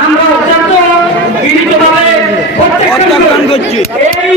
আমরা অত্যন্ত মিলিতভাবে এই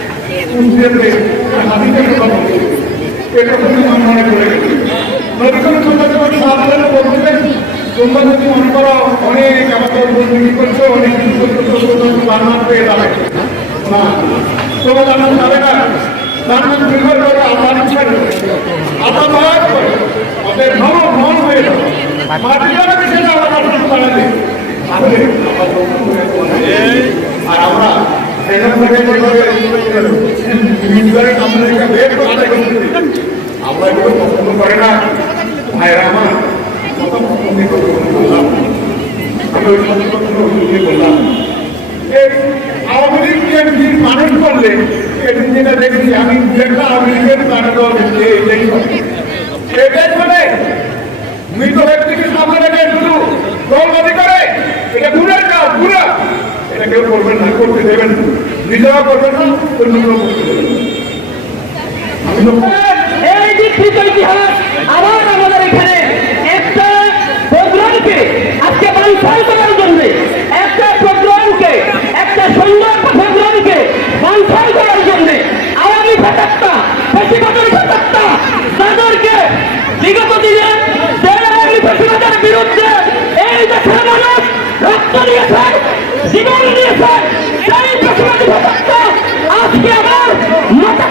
এটা আমার মনে করে নবীকরণ তোমরা সাধারণ বলতেন তোমরা যদি মনে করো অনেক আমাদের অনেক না তোমরা জানান যাবে না জান্নাত নির্ভর করে ইচ্ছার উপরে। আল্লাহ দয়া করে ওদের মন হয়ে যাবে মাটি যাবে সেটা আল্লাহ তাহলে আমার বন্ধু হয়ে যাবে। আর আমরা এরকম করে করে আমরা এটা। আমরা পছন্দ করে না ভাইরা আমার কত পছন্দ করে বললাম আমি ওই সমস্ত কথা উল্লেখ বললাম আওয়ামী লীগ মানুষ করলে দেখছি আমি একটা আওয়ামী লীগের এটাই করে মৃত ব্যক্তিকে সামনে রেখে শুধু দলবাদী করে এটা গুণের কাজ গুণা এটা কেউ করবেন না, করতে দেবেন নিজেরা করবেন না, অন্য কেউ করতে দেবেন আমি তো এই বিকৃত ইতিহাস আবার আমাদের এখানে একটা প্রোগ্রামকে আজকে বাঞ্ছাল করার জন্য, একটা প্রোগ্রামকে, একটা সুন্দর প্রোগ্রামকে বাঞ্ছাল জীবন দিয়েছে আজকে আমার মাথা